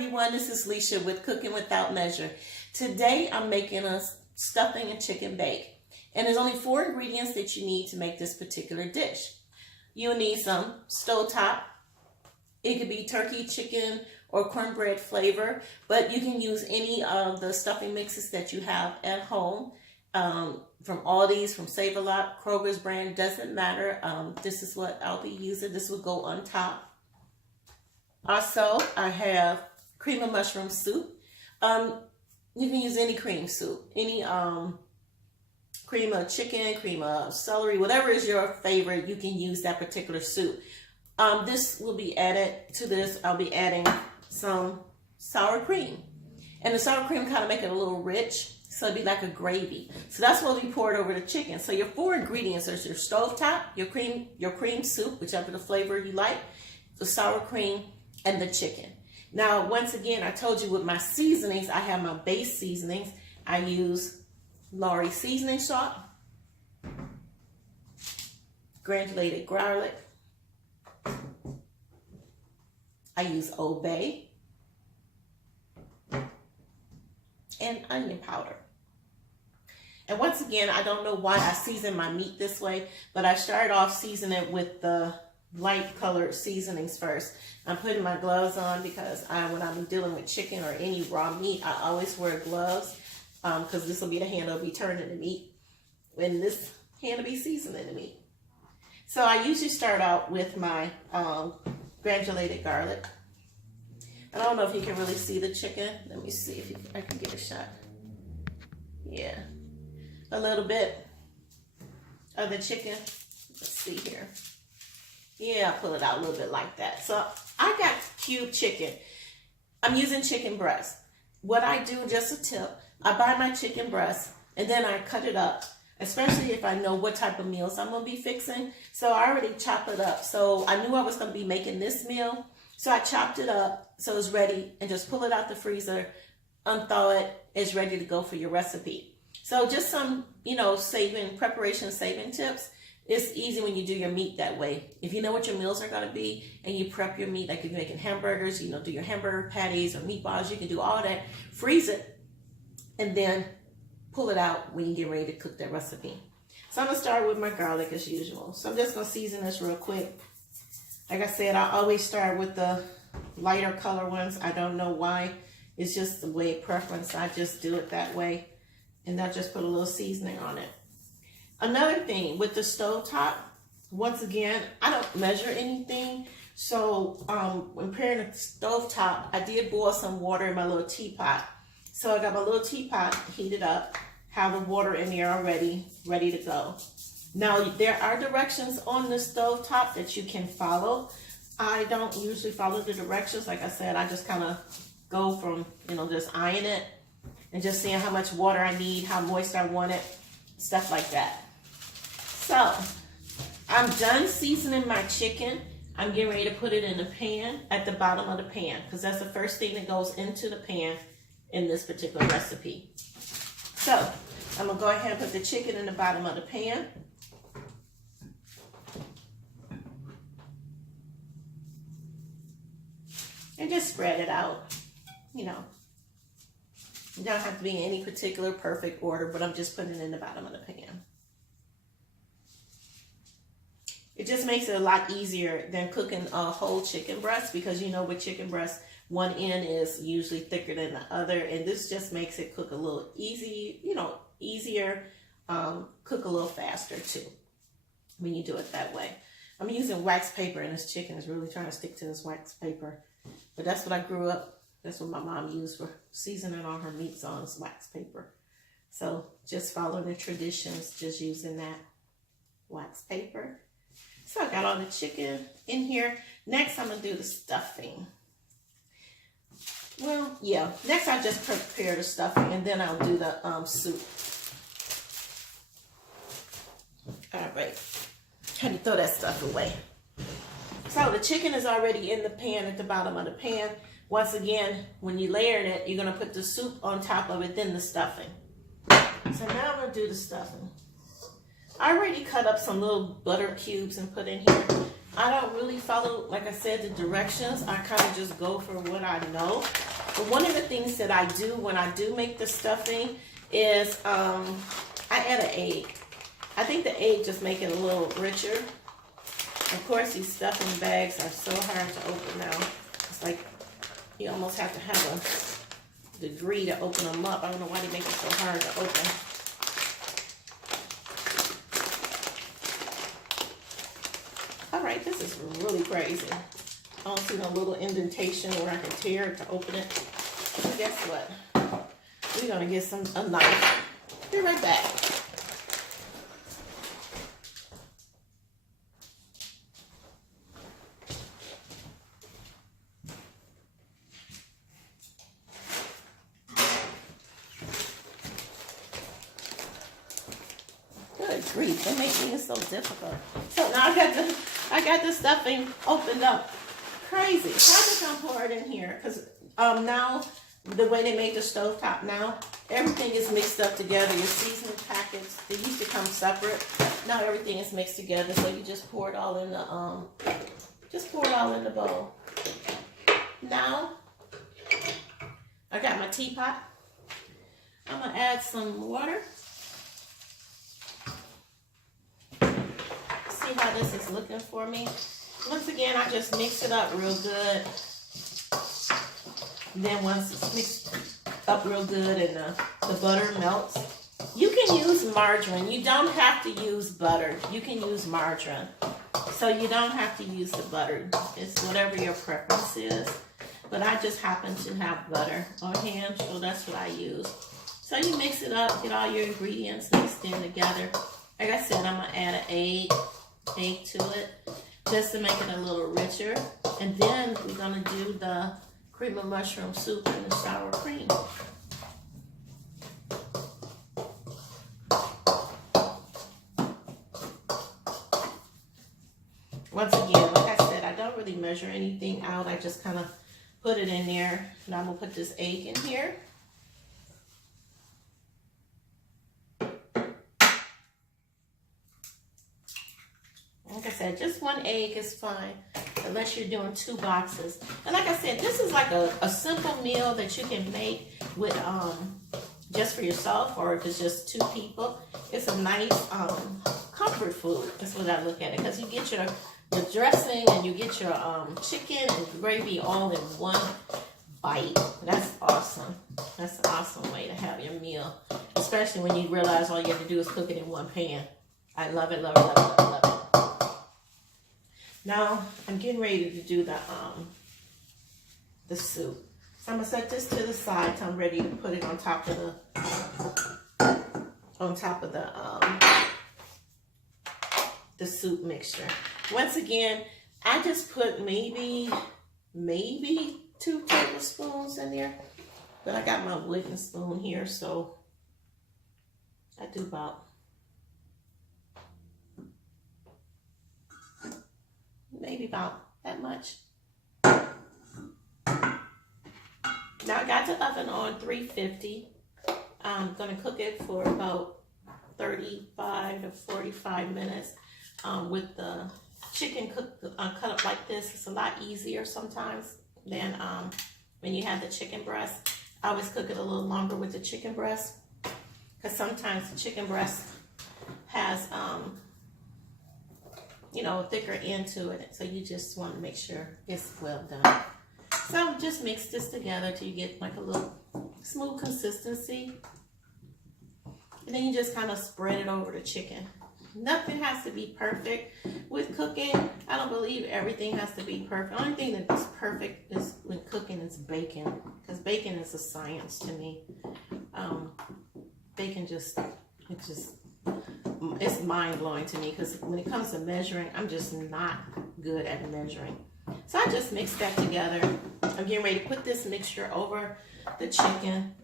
everyone, this is Leisha with Cooking Without Measure. Today I'm making a stuffing and chicken bake. And there's only 4 ingredients that you need to make this particular dish. You'll need some stovetop. It could be turkey, chicken, or cornbread flavor, but you can use any of the stuffing mixes that you have at home. From Aldi's, from Save-A-Lot, Kroger's brand, doesn't matter. This is what I'll be using. This will go on top. Also, I have cream of mushroom soup. You can use any cream soup, any cream of chicken, cream of celery, whatever is your favorite, you can use that particular soup. This will be added to this. I'll be adding some sour cream. And the sour cream kind of make it a little rich, so it'll be like a gravy. So that's what will be poured over the chicken. So your 4 ingredients are your stovetop, your cream soup, whichever the flavor you like, the sour cream, and the chicken. Now, once again, I told you with my seasonings, I have my base seasonings. I use Lawry seasoning salt, granulated garlic. I use Old Bay and onion powder. And once again, I don't know why I season my meat this way, but I started off seasoning with the light colored seasonings first. I'm putting my gloves on because when I'm dealing with chicken or any raw meat, I always wear gloves because this will be the hand that will be turning the meat and this hand will be seasoning the meat. So I usually start out with my granulated garlic. I don't know if you can really see the chicken. Let me see if I can get a shot. Yeah, a little bit of the chicken. Let's see here. Yeah, I'll pull it out a little bit like that. So I got cube chicken. I'm using chicken breast. What I do, just a tip, I buy my chicken breast and then I cut it up, especially if I know what type of meals I'm going to be fixing. So I already chop it up. So I knew I was going to be making this meal. So I chopped it up so it's ready and just pull it out the freezer, unthaw it, it's ready to go for your recipe. So just some, preparation saving tips. It's easy when you do your meat that way. If you know what your meals are going to be and you prep your meat, like if you're making hamburgers, do your hamburger patties or meatballs, you can do all that, freeze it, and then pull it out when you get ready to cook that recipe. So I'm going to start with my garlic as usual. So I'm just going to season this real quick. Like I said, I always start with the lighter color ones. I don't know why. It's just the way preference. I just do it that way. And I just put a little seasoning on it. Another thing with the stovetop, once again, I don't measure anything. So when preparing the stovetop, I did boil some water in my little teapot. So I got my little teapot heated up, have the water in there already, ready to go. Now, there are directions on the stovetop that you can follow. I don't usually follow the directions. Like I said, I just kind of go from, just eyeing it and just seeing how much water I need, how moist I want it, stuff like that. So, I'm done seasoning my chicken. I'm getting ready to put it in the pan at the bottom of the pan because that's the first thing that goes into the pan in this particular recipe. So, I'm going to go ahead and put the chicken in the bottom of the pan. And just spread it out, It don't have to be in any particular perfect order, but I'm just putting it in the bottom of the pan. It just makes it a lot easier than cooking a whole chicken breast because with chicken breast, one end is usually thicker than the other, and this just makes it cook a little easier, cook a little faster too when you do it that way. I'm using wax paper, and this chicken is really trying to stick to this wax paper, but that's what I grew up. That's what my mom used for seasoning all her meats on, is wax paper. So just following the traditions, just using that wax paper. So I got all the chicken in here. Next, I'm going to do the stuffing. Well, yeah. Next, I just prepare the stuffing, and then I'll do the soup. All right. Had to throw that stuff away. So the chicken is already in the pan at the bottom of the pan. Once again, when you're layering it, you're going to put the soup on top of it, then the stuffing. So now I'm going to do the stuffing. I already cut up some little butter cubes and put in here. I don't really follow, like I said, the directions. I kind of just go for what I know. But one of the things that I do when I do make the stuffing is I add an egg. I think the egg just make it a little richer. Of course, these stuffing bags are so hard to open now. It's like you almost have to have a degree to open them up. I don't know why they make it so hard to open. All right, this is really crazy. I don't see no little indentation where I can tear it to open it. But guess what? We're gonna get a knife. Be right back. Good grief, they make things so difficult. So now I got the stuffing opened up. Crazy. So I'm just gonna pour it in here because now the way they make the stovetop now, everything is mixed up together. Your seasoning packets, they used to come separate. Now everything is mixed together, so you just pour it all in the bowl. Now I got my teapot. I'm gonna add some water. See how this is looking for me. Once again, I just mix it up real good. Then once it's mixed up real good and the butter melts, you can use margarine. You don't have to use butter. You can use margarine. So you don't have to use the butter. It's whatever your preference is. But I just happen to have butter on hand, so that's what I use. So you mix it up, get all your ingredients mixed in together. Like I said, I'm going to add an egg to it just to make it a little richer. And then we're going to do the cream of mushroom soup and the sour cream. Once again, like I said, I don't really measure anything out. I just kind of put it in there. And I'm going to put this egg in here. Like I said, just one egg is fine, unless you're doing 2 boxes. And like I said, this is like a simple meal that you can make with just for yourself, or if it's just 2 people. It's a nice comfort food. That's what I look at it, because you get your dressing and you get your chicken and gravy all in one bite. That's awesome. That's an awesome way to have your meal, especially when you realize all you have to do is cook it in one pan. I love it, love it, love it, love it, love it. Now I'm getting ready to do the soup. So I'm gonna set this to the side till I'm ready to put it on top of the soup mixture. Once again, I just put maybe 2 tablespoons in there, but I got my wooden spoon here, so I do about maybe about that much. Now I got the oven on 350. I'm gonna cook it for about 35 to 45 minutes. With the chicken cut up like this, it's a lot easier sometimes than when you have the chicken breast. I always cook it a little longer with the chicken breast, because sometimes the chicken breast has a thicker end to it, so you just want to make sure it's well done. So just mix this together till you get like a little smooth consistency, and then you just kind of spread it over the chicken. Nothing has to be perfect with cooking. I don't believe everything has to be perfect. The only thing that is perfect is when cooking is bacon, because bacon is a science to me. Bacon it's mind-blowing to me, because when it comes to measuring, I'm just not good at measuring. So I just mix that together. I'm getting ready to put this mixture over the chicken.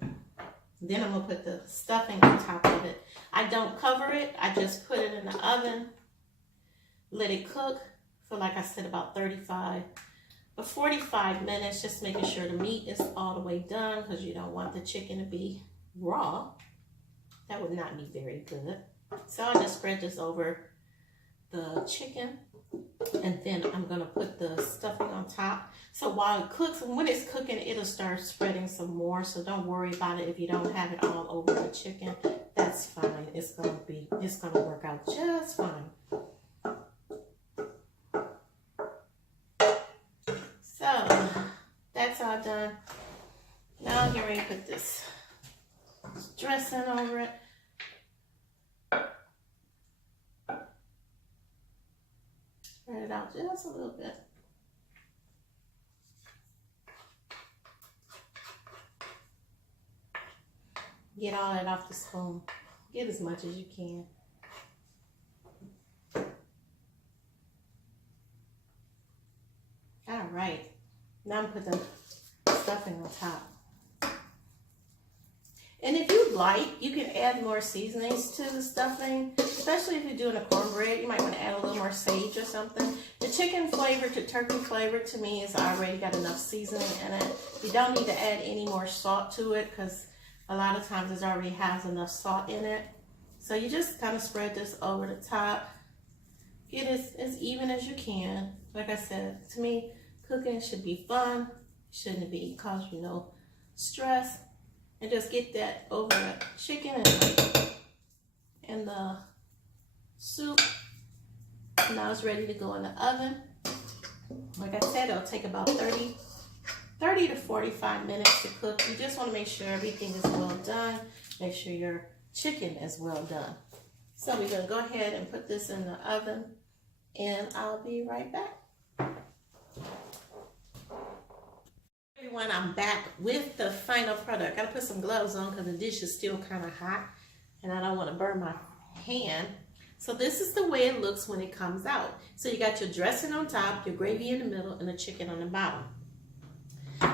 Then I'm gonna put the stuffing on top of it. I don't cover it. I just put it in the oven, let it cook for, like I said, about 35 or 45 minutes, just making sure the meat is all the way done, because you don't want the chicken to be raw. That would not be very good. So I just spread this over the chicken, And then I'm gonna put the stuffing on top. So while it cooks, and when it's cooking, it'll start spreading some more. So don't worry about it if you don't have it all over the chicken. That's fine. It's gonna work out just fine. So that's all done. Now I'm getting ready to put this dressing over it. Spread it out just a little bit. Get all that off the spoon. Get as much as you can. All right. Now I'm putting the stuffing on top. And if you like, you can add more seasonings to the stuffing, especially if you're doing a cornbread. You might want to add a little more sage or something. The chicken flavor to turkey flavor to me is already got enough seasoning in it. You don't need to add any more salt to it because a lot of times it already has enough salt in it. So you just kind of spread this over the top. Get it as even as you can. Like I said, to me, cooking should be fun. Shouldn't be cause you no stress. And just get that over the chicken and the soup. Now it's ready to go in the oven. Like I said, it'll take about 30 to 45 minutes to cook. You just want to make sure everything is well done. Make sure your chicken is well done. So we're going to go ahead and put this in the oven, and I'll be right back. Everyone, I'm back with the final product. I gotta put some gloves on because the dish is still kind of hot and I don't want to burn my hand. So this is the way it looks when it comes out. So you got your dressing on top, your gravy in the middle, and the chicken on the bottom.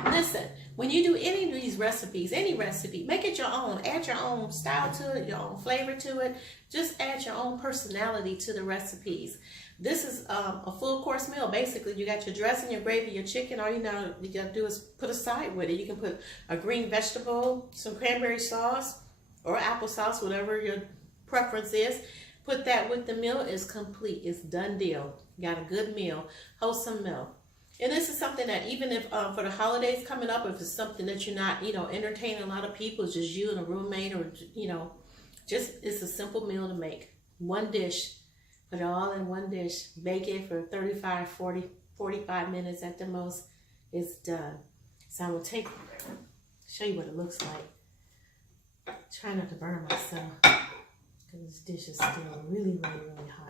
Listen, when you do any of these recipes, any recipe, make it your own. Add your own style to it, your own flavor to it. Just add your own personality to the recipes. This is a full course meal. Basically, you got your dressing, your gravy, your chicken. All you gotta do is put a side with it. You can put a green vegetable, some cranberry sauce, or applesauce, whatever your preference is. Put that with the meal. It's complete. It's done deal. You got a good meal, wholesome meal. And this is something that even if for the holidays coming up, if it's something that you're not, entertaining a lot of people, it's just you and a roommate, or, just it's a simple meal to make. One dish, put it all in one dish, bake it for 35, 40, 45 minutes at the most. It's done. So I'm going to show you what it looks like. Try not to burn myself because this dish is still really, really, really hot.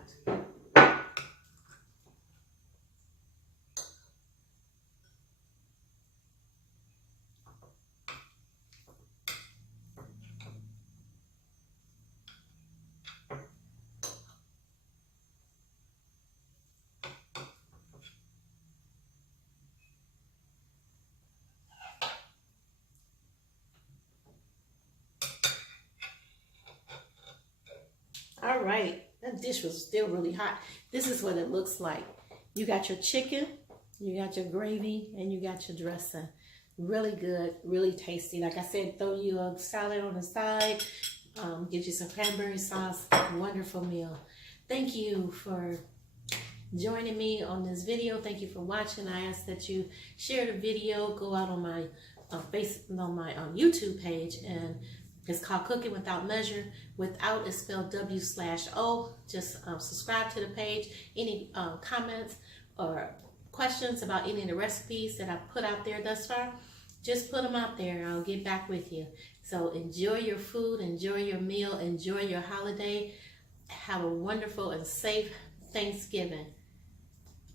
All right, that dish was still really hot. This is what it looks like. You got your chicken, you got your gravy, and you got your dressing. Really good, really tasty. Like I said, throw you a salad on the side, get you some cranberry sauce. Wonderful meal. Thank you for joining me on this video. Thank you for watching. I ask that you share the video, go out on my YouTube page, and it's called Cooking Without Measure. Without is spelled W/O. Just subscribe to the page. Any comments or questions about any of the recipes that I've put out there thus far, just put them out there. I'll get back with you. So enjoy your food, enjoy your meal, enjoy your holiday. Have a wonderful and safe Thanksgiving.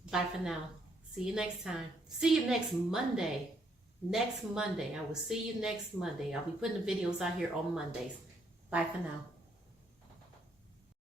Bye for now. See you next time. See you next Monday. Next Monday. I will see you next Monday. I'll be putting the videos out here on Mondays. Bye for now.